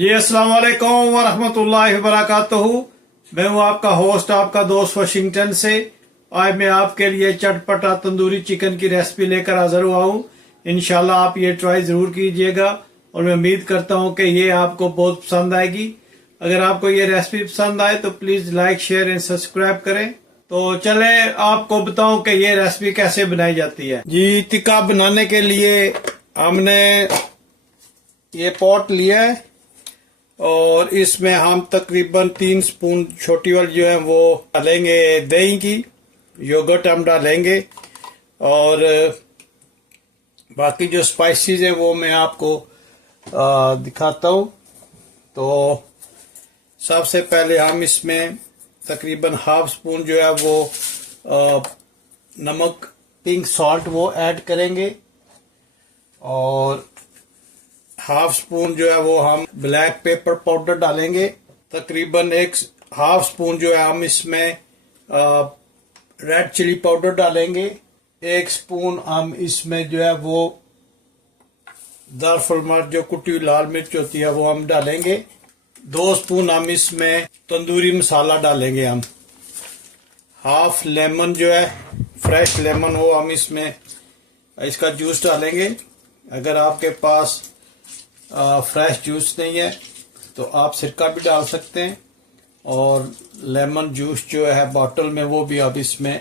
जी अस्सलाम वालेकुम वरहमतुल्लाहि वबरकातुहू। मैं हूँ आपका होस्ट, आपका दोस्त वाशिंगटन से। आज मैं आपके लिए चटपटा तंदूरी चिकन की रेसिपी लेकर हाजिर हुआ हूँ। इंशाल्लाह आप ये ट्राई ज़रूर कीजिएगा और मैं उम्मीद करता हूँ कि ये आपको बहुत पसंद आएगी। अगर आपको ये रेसिपी पसंद आए तो please like, share and subscribe करें। तो चले आपको बताऊं कि ये रेसिपी कैसे बनाई जाती है। जी, टिक्का बनाने के लिए हमने ये पॉट लिया है और इसमें हम तकरीबन 3 स्पून छोटी वाली जो है वो डालेंगे दही की, योगर्ट हम डालेंगे और बाकी जो स्पाइसेस है वो मैं आपको दिखाता हूँ। तो सबसे पहले हम इसमें तकरीबन हाफ स्पून जो है वो नमक, पिंक सॉल्ट वो ऐड करेंगे और हाफ स्पून जो है वो हम ब्लैक पेपर पाउडर डालेंगे। तकरीबन हाफ स्पून जो है हम इसमें रेड चिली पाउडर डालेंगे। 1 स्पून हम इसमें जो है वो जायफल मिर्च, जो कुटी हुई लाल मिर्च होती है, वो हम डालेंगे। 2 स्पून हम इसमें तंदूरी मसाला डालेंगे। हम हाफ लेमन जो है, फ्रेश लेमन हो, हम इसमें इसका जूस डालेंगे। अगर आपके पास फ्रेश जूस नहीं है तो आप सिरका भी डाल सकते हैं और लेमन जूस जो है बॉटल में वो भी आप इसमें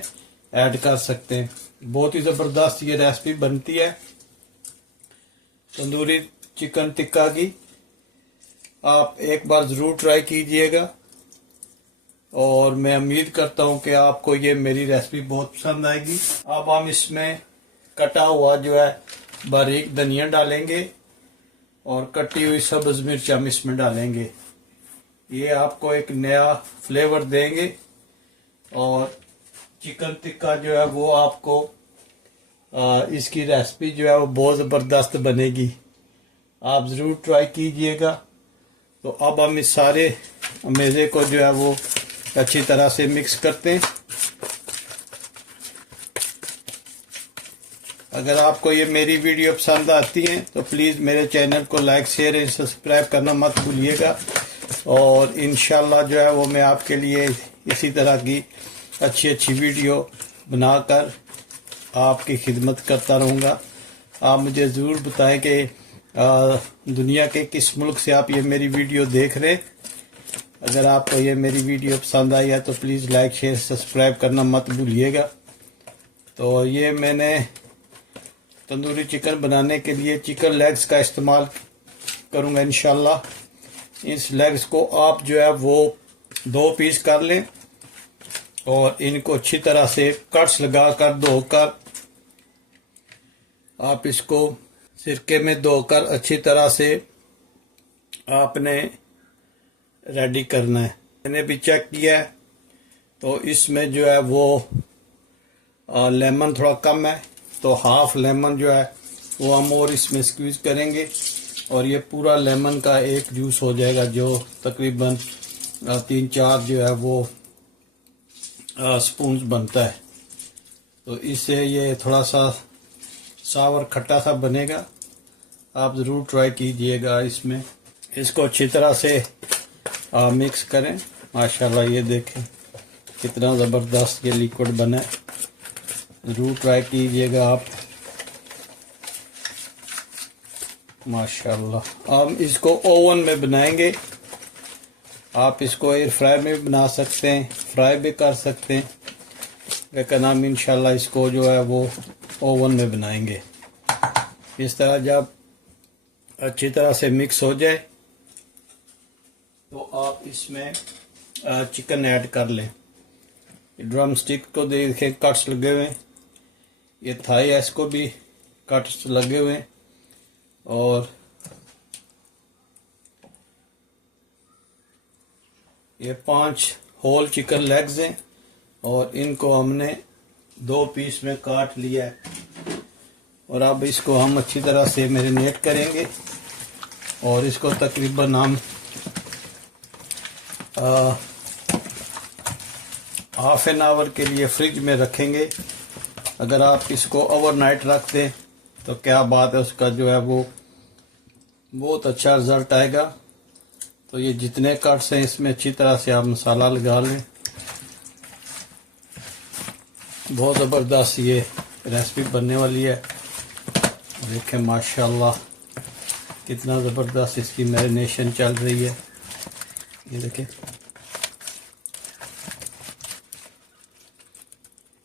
ऐड कर सकते हैं। बहुत ही ज़बरदस्त ये रेसिपी बनती है तंदूरी चिकन टिक्का की। आप एक बार ज़रूर ट्राई कीजिएगा और मैं उम्मीद करता हूं कि आपको ये मेरी रेसिपी बहुत पसंद आएगी। अब हम इसमें कटा हुआ जो है बारीक धनिया डालेंगे और कटी हुई सब्ज मिर्च हम इसमें डालेंगे। ये आपको एक नया फ्लेवर देंगे और चिकन टिक्का जो है वो आपको इसकी रेसिपी जो है वो बहुत ज़बरदस्त बनेगी। आप ज़रूर ट्राई कीजिएगा। तो अब हम इस सारे मेज़े को जो है वो अच्छी तरह से मिक्स करते हैं। अगर आपको ये मेरी वीडियो पसंद आती है तो प्लीज़ मेरे चैनल को लाइक, शेयर एंड सब्सक्राइब करना मत भूलिएगा और इंशाल्लाह जो है वो मैं आपके लिए इसी तरह की अच्छी वीडियो बनाकर आपकी खिदमत करता रहूँगा। आप मुझे ज़रूर बताएं कि दुनिया के किस मुल्क से आप ये मेरी वीडियो देख रहे हैं। अगर आपको ये मेरी वीडियो पसंद आई है तो प्लीज़ लाइक, शेयर, सब्सक्राइब करना मत भूलिएगा। तो ये मैंने तंदूरी चिकन बनाने के लिए चिकन लेग्स का इस्तेमाल करूँगा इंशाल्लाह। इस लेग्स को आप जो है वो 2 पीस कर लें और इनको अच्छी तरह से कट्स लगाकर धोकर आप इसको सिरके में धोकर अच्छी तरह से आपने रेडी करना है। मैंने भी चेक किया है तो इसमें जो है वो लेमन थोड़ा कम है, तो हाफ लेमन जो है वो हम और इसमें स्क्वीज करेंगे और ये पूरा लेमन का एक जूस हो जाएगा जो तकरीबन 3-4 जो है वो स्पून बनता है। तो इससे ये थोड़ा सा सावर खट्टा सा बनेगा। आप ज़रूर ट्राई कीजिएगा। इसमें इसको अच्छी तरह से मिक्स करें। माशाल्लाह ये देखें कितना ज़बरदस्त ये लिक्विड बना है। ज़रूर ट्राई कीजिएगा आप। माशाल्लाह हम इसको ओवन में बनाएंगे। आप इसको एयर फ्राई में भी बना सकते हैं, फ्राई भी कर सकते हैं, लेकिन हम इंशाल्लाह इसको जो है वो ओवन में बनाएंगे। इस तरह जब अच्छी तरह से मिक्स हो जाए तो आप इसमें चिकन ऐड कर लें। ड्रम स्टिक को देखें कट्स लगे हुए हैं, ये थाई है, इसको भी कट्स लगे हुए हैं और ये 5 होल चिकन लेग्स हैं और इनको हमने 2 पीस में काट लिया है और अब इसको हम अच्छी तरह से मैरिनेट करेंगे और इसको तकरीबन हम हाफ एन आवर के लिए फ्रिज में रखेंगे। अगर आप इसको ओवरनाइट रख दें तो क्या बात है, उसका जो है वो बहुत अच्छा रिजल्ट आएगा। तो ये जितने कट्स हैं इसमें अच्छी तरह से आप मसाला लगा लें। बहुत ज़बरदस्त ये रेसिपी बनने वाली है। देखें माशाल्लाह कितना ज़बरदस्त इसकी मैरिनेशन चल रही है। ये देखें,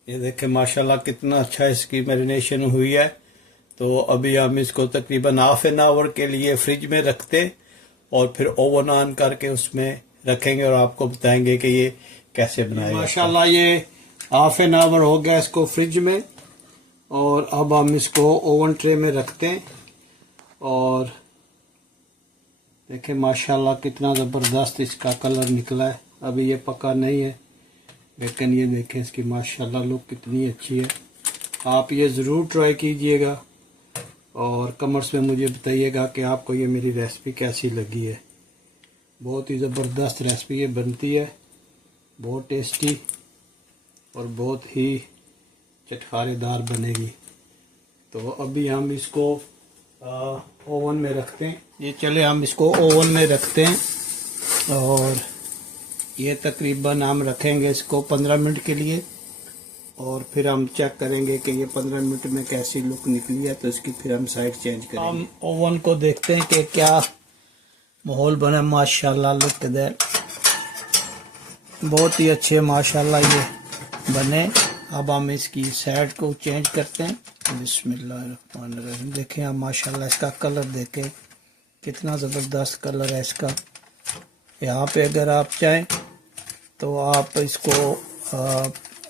ये देखें माशाल्लाह कितना अच्छा इसकी मैरिनेशन हुई है। तो अभी हम इसको तकरीबन हाफ एन आवर के लिए फ्रिज में रखते और फिर ओवन ऑन करके उसमें रखेंगे और आपको बताएंगे कि ये कैसे बनाएगा। माशाल्लाह ये हाफ एन आवर हो गया इसको फ्रिज में, और अब हम इसको ओवन ट्रे में रखते हैं। और देखें माशाल्लाह कितना ज़बरदस्त इसका कलर निकला है। अभी ये पका नहीं है, लेकिन ये देखें इसकी माशाल्लाह लुक कितनी अच्छी है। आप ये ज़रूर ट्राई कीजिएगा और कमेंट्स में मुझे बताइएगा कि आपको ये मेरी रेसिपी कैसी लगी है। बहुत ही ज़बरदस्त रेसिपी ये बनती है, बहुत टेस्टी और बहुत ही चटखारेदार बनेगी। तो अभी हम इसको ओवन में रखते हैं। ये चले हम इसको ओवन में रखते हैं और ये तकरीबन हम रखेंगे इसको 15 मिनट के लिए, और फिर हम चेक करेंगे कि ये 15 मिनट में कैसी लुक निकली है। तो इसकी फिर हम साइड चेंज करेंगे। हम ओवन को देखते हैं कि क्या माहौल बना। माशाल्लाह लुक देयर, बहुत ही अच्छे माशाल्लाह ये बने। अब हम इसकी साइड को चेंज करते हैं। बिस्मिल्लाहिर्रहमानिर्रहीम। देखें आप माशाल्लाह इसका कलर देखें कितना ज़बरदस्त कलर है इसका। यहाँ पे अगर आप चाहें तो आप इसको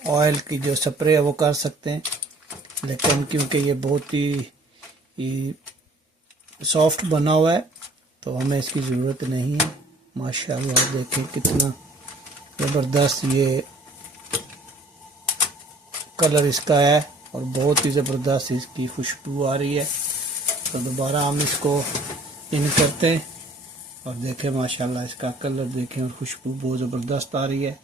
ऑयल की जो स्प्रे है वो कर सकते हैं, लेकिन क्योंकि ये बहुत ही सॉफ्ट बना हुआ है तो हमें इसकी ज़रूरत नहीं है। माशाल्लाह देखें कितना ज़बरदस्त ये कलर इसका है और बहुत ही ज़बरदस्त इसकी खुशबू आ रही है। तो दोबारा हम इसको इन करते हैं और देखें माशाल्लाह इसका कलर देखें और खुशबू बहुत ज़बरदस्त आ रही है।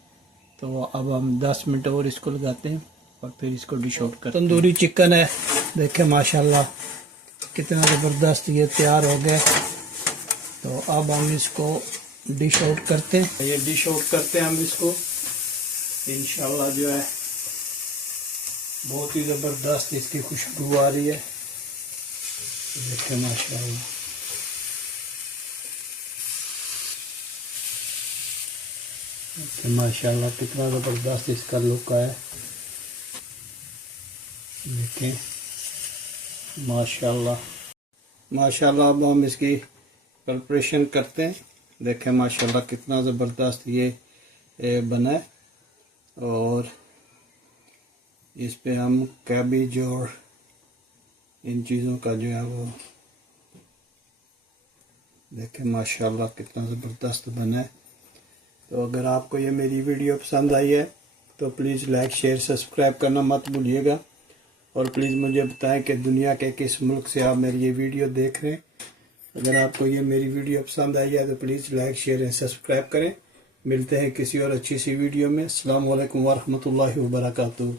तो अब हम 10 मिनट और इसको लगाते हैं और फिर इसको डिश आउट करते हैं। तंदूरी चिकन है, देखें माशाल्लाह कितना ज़बरदस्त ये तैयार हो गया। तो अब हम इसको डिश आउट करते हैं। ये डिश आउट करते हैं हम इसको, इंशाल्लाह जो है बहुत ही ज़बरदस्त इसकी खुशबू आ रही है। देखें माशाल्लाह माशाल्लाह कितना ज़बरदस्त इसका लुक है। देखें माशाल्लाह माशाल्लाह। अब हम इसकी प्रिपरेशन करते हैं। देखें माशाल्लाह कितना ज़बरदस्त ये बना है, और इस पे हम कैबेज और इन चीज़ों का जो है वो देखें माशाल्लाह कितना ज़बरदस्त बना है। तो अगर आपको ये मेरी वीडियो पसंद आई है तो प्लीज़ लाइक शेयर सब्सक्राइब करना मत भूलिएगा, और प्लीज़ मुझे बताएं कि दुनिया के किस मुल्क से आप मेरी ये वीडियो देख रहे हैं। अगर आपको ये मेरी वीडियो पसंद आई है तो please like share and subscribe करें। मिलते हैं किसी और अच्छी सी वीडियो में। अस्सलाम वालेकुम व रहमतुल्लाहि व बरकातुहू।